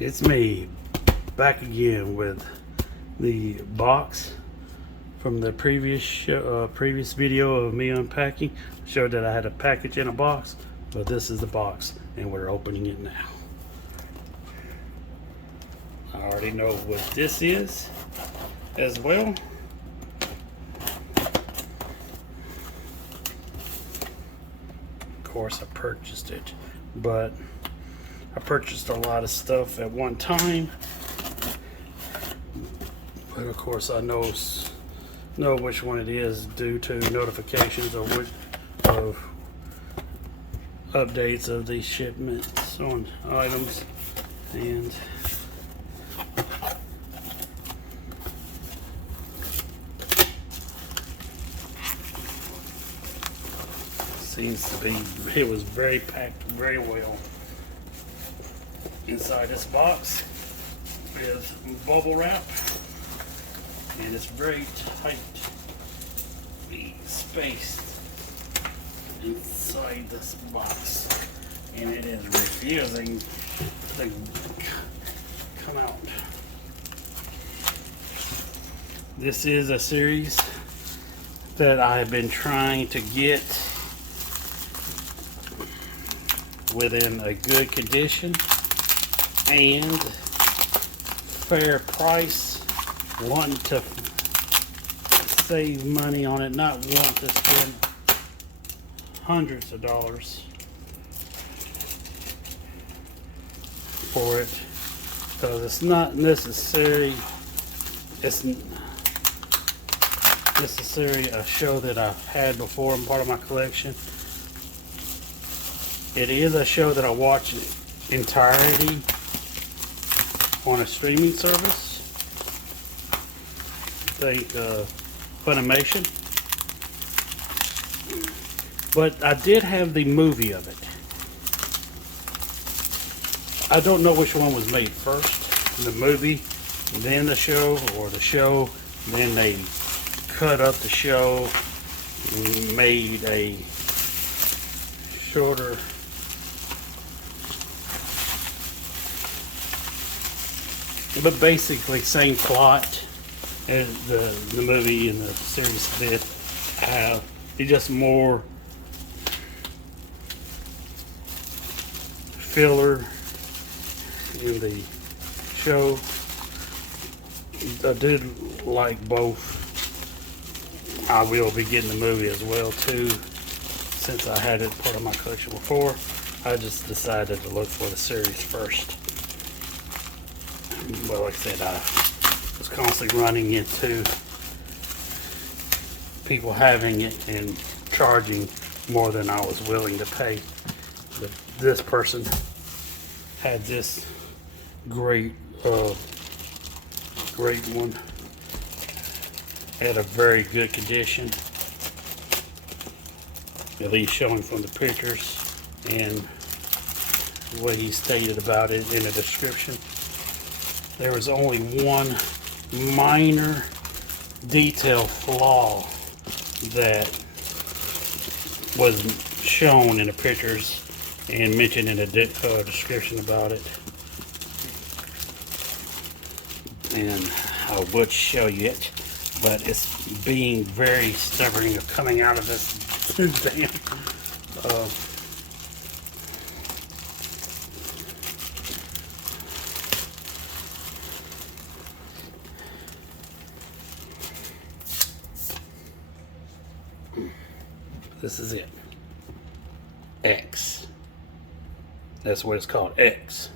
It's me, back again with the box from the previous video of me unpacking. I showed that I had a package in a box, but this is the box and we're opening it now. I already know what this is as well. Of course I purchased it, but I purchased a lot of stuff at one time, but of course I know which one it is due to notifications of updates of these shipments on items, and seems to be, it was very packed very well. Inside this box is bubble wrap, and it's very tightly spaced inside this box, and it is refusing to come out. This is a series that I've been trying to get within a good condition and fair price, wanting to save money on it, not want to spend hundreds of dollars for it, because it's not necessarily a show that I've had before and part of my collection. It is a show that I watch entirety on a streaming service. Think Funimation. But I did have the movie of it. I don't know which one was made first, the movie, then the show, or the show, then they cut up the show, made a shorter but basically same plot as the movie and the series did have. It's just more filler in the show. I did like both. I will be getting the movie as well too, since I had it part of my collection before. I just decided to look for the series first. Well, like I said, I was constantly running into people having it and charging more than I was willing to pay. But this person had this great one at a very good condition, at least showing from the pictures and what he stated about it in the description. There was only one minor detail flaw that was shown in the pictures and mentioned in the description about it, and I would show you it, but it's being very stubborn of coming out of this damn this is it. X. That's what it's called. X.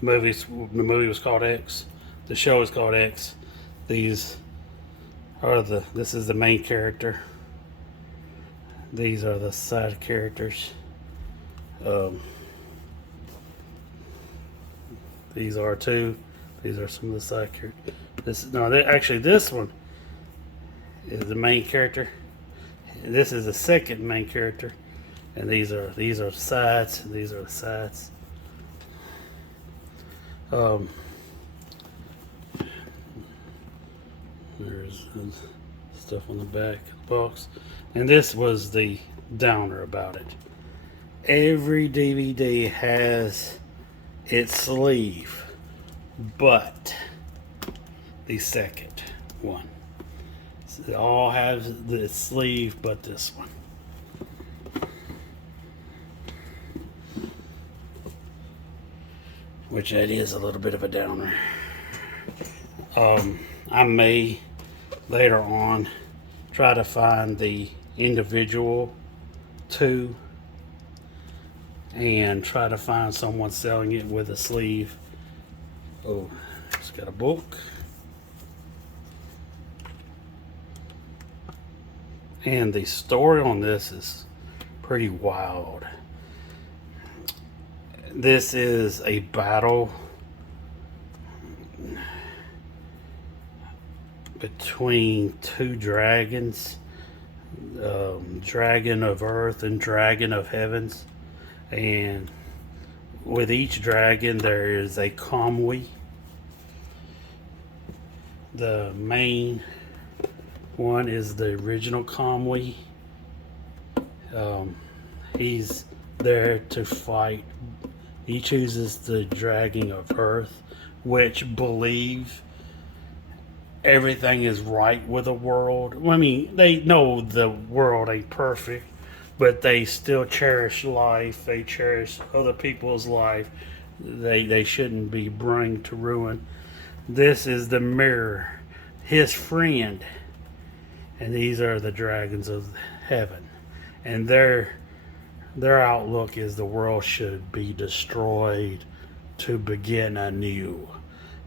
The movie was called X. The show is called X. These are this is the main character. These are the side characters. These are two. These are some of the side characters. This one is the main character. This is the second main character, and these are sides. These are the sides. There's stuff on the back of the box, and this was the downer about it. Every DVD has its sleeve but the second one. So they all have the sleeve, but this one. Which that is a little bit of a downer. I may later on try to find the individual two and try to find someone selling it with a sleeve. Oh, it's got a book. And the story on this is pretty wild. This is a battle between two dragons, Dragon of Earth and Dragon of Heavens. And with each dragon there is a Kamui. The main one is the original Kamui. He's there to fight. He chooses the Dragon of Earth, which believe everything is right with the world. I mean, they know the world ain't perfect, but they still cherish life. They cherish other people's life. They shouldn't be brought to ruin. This is the mirror, his friend, and these are the dragons of heaven. And their outlook is the world should be destroyed to begin anew.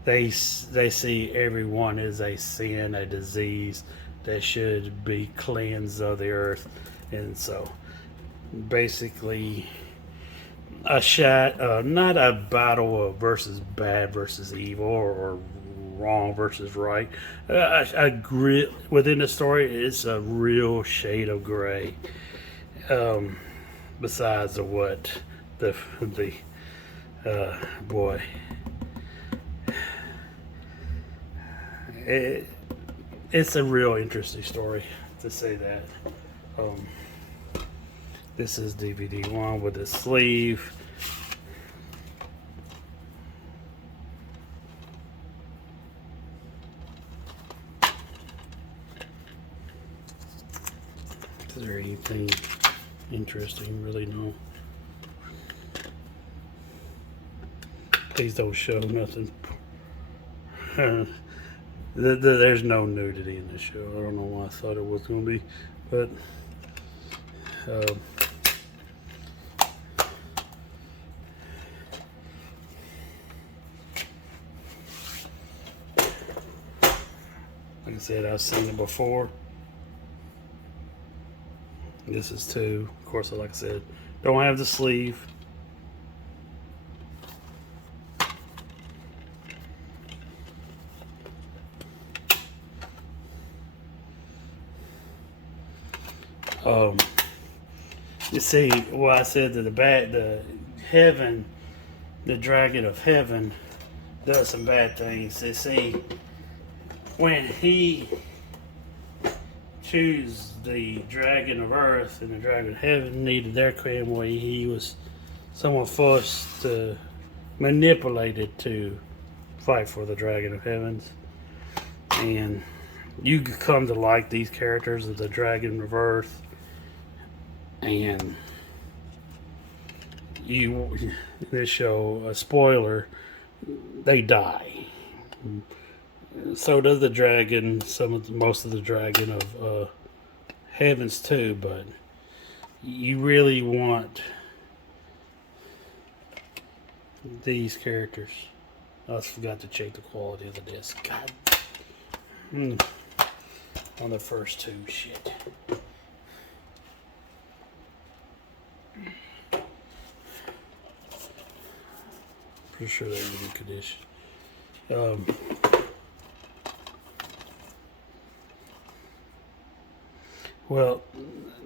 They see everyone as a sin, a disease that should be cleansed of the earth. And so basically not a battle of versus bad versus evil or wrong versus right. Within the story, it's a real shade of gray. Besides of what the boy, it's a real interesting story, to say that. This is DVD 1 with a sleeve. Is there anything interesting? Really, no. Please don't show nothing. There's no nudity in the show. I don't know why I thought it was going to be, but like I said, I've seen it before. This is 2. Of course, like I said, don't have the sleeve. You see, well, I said that the Dragon of Heaven does some bad things. You see, when he choose the Dragon of Earth and the Dragon of Heaven needed their Kamui, he was someone forced to manipulated to fight for the Dragon of Heavens. And you come to like these characters of the Dragon of Earth, and this show, a spoiler, they die. So does the dragon, most of the Dragon of Heavens too, but you really want these characters. I forgot to check the quality of the disc. God. On the first 2, shit. Pretty sure they're in good condition. Well,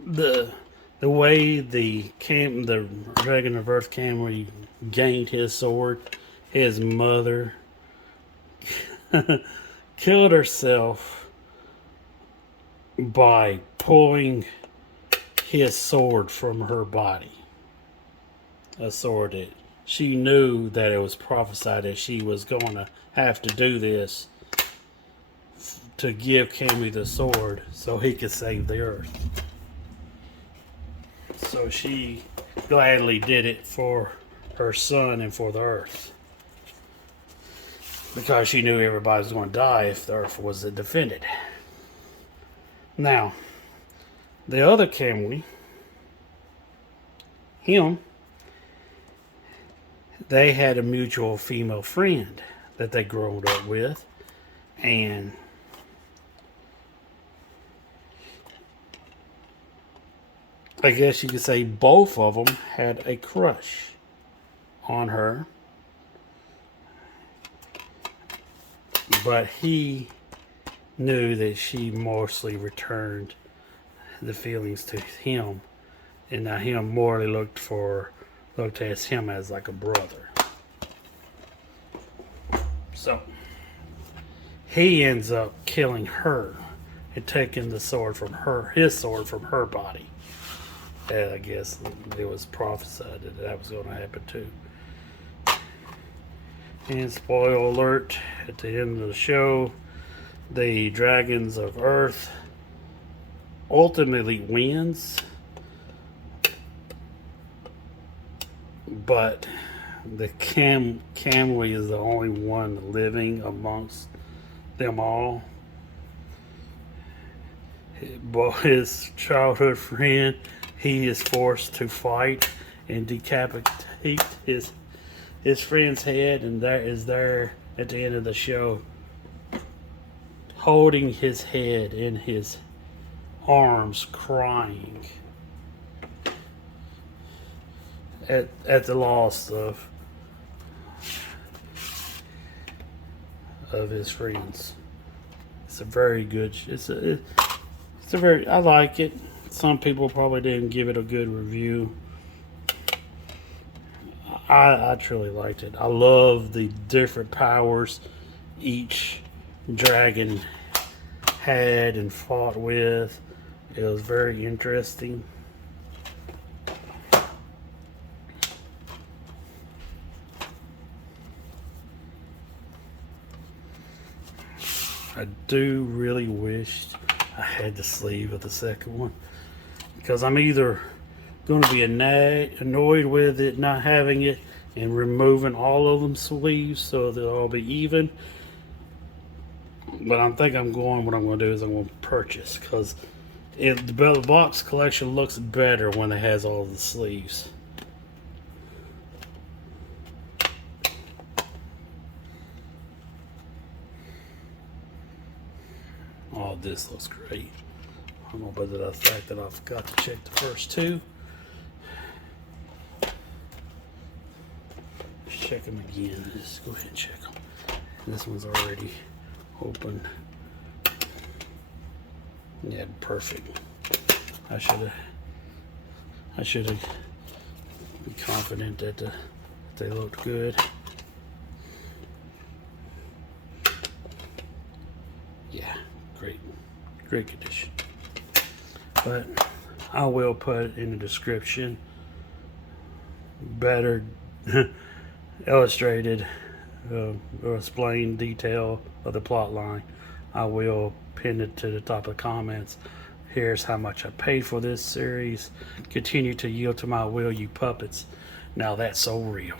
the way the Dragon of Earth Kamui gained his sword, his mother killed herself by pulling his sword from her body. A sword that she knew that it was prophesied that she was going to have to do this to give Kamui the sword so he could save the earth. So she gladly did it for her son and for the earth, because she knew everybody was going to die if the earth was defended. Now, the other Kamui, him, they had a mutual female friend that they grew up with, and I guess you could say both of them had a crush on her, but he knew that she mostly returned the feelings to him, and now him morally looked at him as like a brother. So he ends up killing her and taking the sword from her, his sword from her body. And I guess it was prophesied that that was going to happen too. And spoiler alert, at the end of the show, the Dragons of Earth ultimately wins, but the Kamui is the only one living amongst them all. But his childhood friend, he is forced to fight and decapitate his friend's head, and there is there at the end of the show, holding his head in his arms, crying at the loss of his friends. It's a very good. It's a very. I like it. Some people probably didn't give it a good review. I truly liked it. I love the different powers each dragon had and fought with. It was very interesting. I do really wish I had the sleeve of the second one, because I'm either going to be annoyed with it not having it and removing all of them sleeves so they'll all be even, but I think what I'm going to do is I'm going to purchase, because the box collection looks better when it has all the sleeves. Oh, this looks great. I don't know about the fact that I forgot to check the first two. Let's check them again. Let's go ahead and check them. This one's already open. Yeah, perfect. I should have been confident that they looked good. Yeah, great condition. But I will put it in the description, better illustrated or explained detail of the plot line. I will pin it to the top of the comments. Here's how much I paid for this series. Continue to yield to my will, you puppets. Now that's so real.